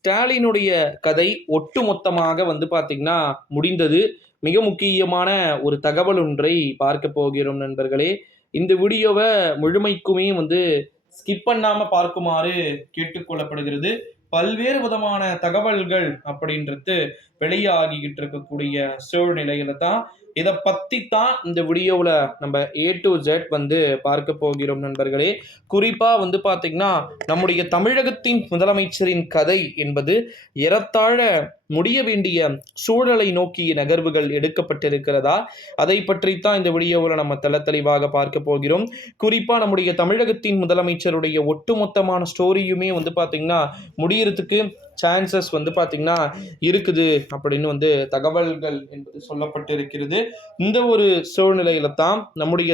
ஸ்டாலினுடைய கதை ஒட்டுமொத்தமாக பார்த்தீங்கன்னா முடிந்தது. மிக முக்கியமான ஒரு தகவல் ஒன்றை பார்க்க போகிறோம் நண்பர்களே. இந்த வீடியோவ முழுமைக்குமே ஸ்கிப் பண்ணாம பார்க்குமாறு கேட்டுக்கொள்ளப்படுகிறது. பல்வேறு விதமான தகவல்கள் அப்படின்றது வெளியாகிக்கிட்டு இருக்கக்கூடிய சூழ்நிலையில தான் இத பத்தி தான் இந்த வீடியோவுல நம்ம A to Z பார்க்க போகிறோம் நண்பர்களே. குறிப்பா பார்த்தீங்கன்னா, நம்முடைய தமிழகத்தின் முதலமைச்சரின் கதை என்பது ஏறத்தாழ முடிய வேண்டிய சூழலை நோக்கிய நகர்வுகள் எடுக்கப்பட்டிருக்கிறதா? அதை பற்றித்தான் இந்த வீடியோவுல நம்ம தெளிவாக பார்க்க போகிறோம். குறிப்பா நம்முடைய தமிழகத்தின் முதலமைச்சருடைய ஒட்டுமொத்தமான ஸ்டோரியுமே பார்த்தீங்கன்னா, முடியறதுக்கு சான்சஸ் பார்த்தீங்கன்னா இருக்குது அப்படின்னு தகவல்கள் என்பது சொல்லப்பட்டிருக்கிறது. இந்த ஒரு சூழ்நிலையில தான் நம்முடைய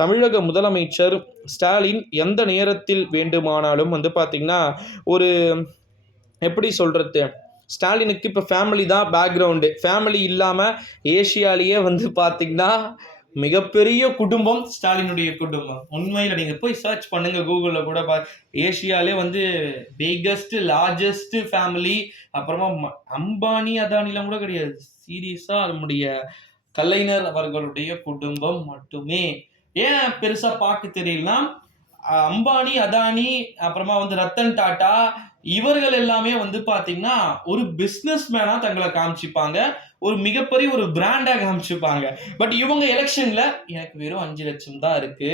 தமிழக முதலமைச்சர் ஸ்டாலின் எந்த நேரத்தில் வேண்டுமானாலும் பார்த்தீங்கன்னா, ஒரு எப்படி சொல்றது? ஸ்டாலினுக்கு இப்போ ஃபேமிலி தான் பேக்ரவுண்டு. ஃபேமிலி இல்லாமல் ஏஷியாலேயே பார்த்தீங்கன்னா மிகப்பெரிய குடும்பம் ஸ்டாலினுடைய குடும்பம். உண்மையில் நீங்கள் போய் சர்ச் பண்ணுங்க கூகுளில் கூட ஏஷியாலே பிக்கஸ்ட் லார்ஜஸ்ட் ஃபேமிலி. அப்புறமா அம்பானி அதானிலாம் கூட கிடையாது. சீரியஸாக நம்முடைய கலைஞர் அவர்களுடைய குடும்பம் மட்டுமே. ஏன் பெருசாக பார்க்க தெரியலனா, அம்பானி அதானி அப்புறமா ரத்தன் டாட்டா இவர்கள் எல்லாமே பார்த்தீங்கன்னா ஒரு பிஸ்னஸ் மேனா தங்களை காமிச்சிப்பாங்க. ஒரு மிகப்பெரிய ஒரு பிராண்டா காமிச்சிப்பாங்க. பட் இவங்க எலெக்ஷன்ல எனக்கு வெறும் 5 லட்சம் தான் இருக்கு,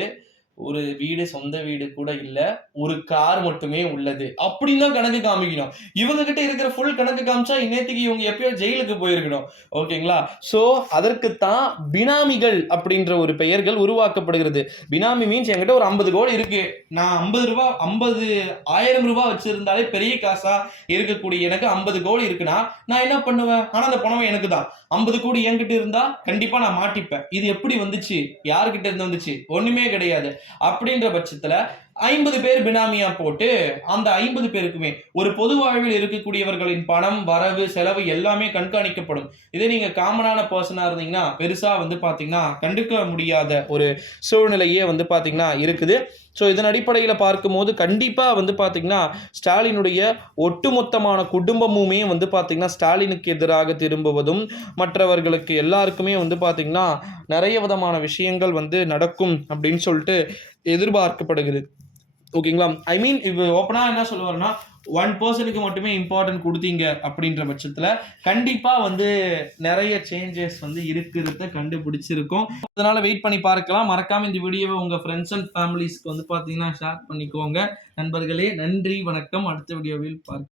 ஒரு வீடு, சொந்த வீடு கூட இல்ல, ஒரு கார் மட்டுமே உள்ளது அப்படின்னு தான் கணக்கு காமிக்கணும். இவங்க கிட்ட இருக்கிற ஃபுல் கணக்கு காமிச்சா இன்னேத்துக்கு இவங்க எப்பயோ ஜெயிலுக்கு போயிருக்கணும். ஓகேங்களா? ஸோ அதற்குத்தான் பினாமிகள் அப்படின்ற ஒரு பெயர்கள் உருவாக்கப்படுகிறது. பினாமி மீன்ஸ் என்கிட்ட ஒரு 50 கோடி இருக்கு, நான் 50,000 ரூபாய் வச்சிருந்தாலே பெரிய காசா இருக்கக்கூடிய எனக்கு 50 கோடி இருக்குன்னா நான் என்ன பண்ணுவேன்? ஆனா அந்த பணம் எனக்கு தான். 50 கோடி என்கிட்ட இருந்தா கண்டிப்பா நான் மாட்டிப்பேன். இது எப்படி வந்துச்சு? யாருக்கிட்ட இருந்து வந்துச்சு? ஒண்ணுமே கிடையாது. அப்படின்ற பட்சத்துல 50 பேர் பினாமியா போட்டு அந்த 50 பேருக்குமே ஒரு பொது வாழ்வில் இருக்கக்கூடியவர்களின் பணம், வரவு, செலவு எல்லாமே கண்காணிக்கப்படும். இதே நீங்க காமனான பர்சனா இருந்தீங்கன்னா பெருசா பாத்தீங்கன்னா கண்டுக்க முடியாத ஒரு சூழ்நிலையே பாத்தீங்கன்னா இருக்குது. ஸோ இதன் அடிப்படையில் பார்க்கும்போது கண்டிப்பாக பார்த்தீங்கன்னா ஸ்டாலினுடைய ஒட்டுமொத்தமான குடும்பமுமே பார்த்தீங்கன்னா ஸ்டாலினுக்கு எதிராக திரும்புவதும் மற்றவர்களுக்கு எல்லாருக்குமே பார்த்தீங்கன்னா நிறைய விதமான விஷயங்கள் நடக்கும் அப்படின்னு சொல்லிட்டு எதிர்பார்க்கப்படுகிறது. ஓகேங்களா? ஐ மீன் இப்போ ஓப்பனாக என்ன சொல்லுவாருன்னா, 1 பர்சனுக்கு மட்டுமே இம்பார்ட்டன்ட் கொடுத்தீங்க அப்படின்ற பட்சத்தில் கண்டிப்பாக நிறைய சேஞ்சஸ் இருக்கிறத கண்டுபிடிச்சிருக்கும். அதனால வெயிட் பண்ணி பார்க்கலாம். மறக்காம இந்த வீடியோவை உங்கள் ஃப்ரெண்ட்ஸ் அண்ட் ஃபேமிலிஸ்க்கு பார்த்தீங்கன்னா ஷேர் பண்ணிக்கோங்க. நண்பர்களே, நன்றி, வணக்கம். அடுத்த வீடியோவில் பார்க்கலாம்.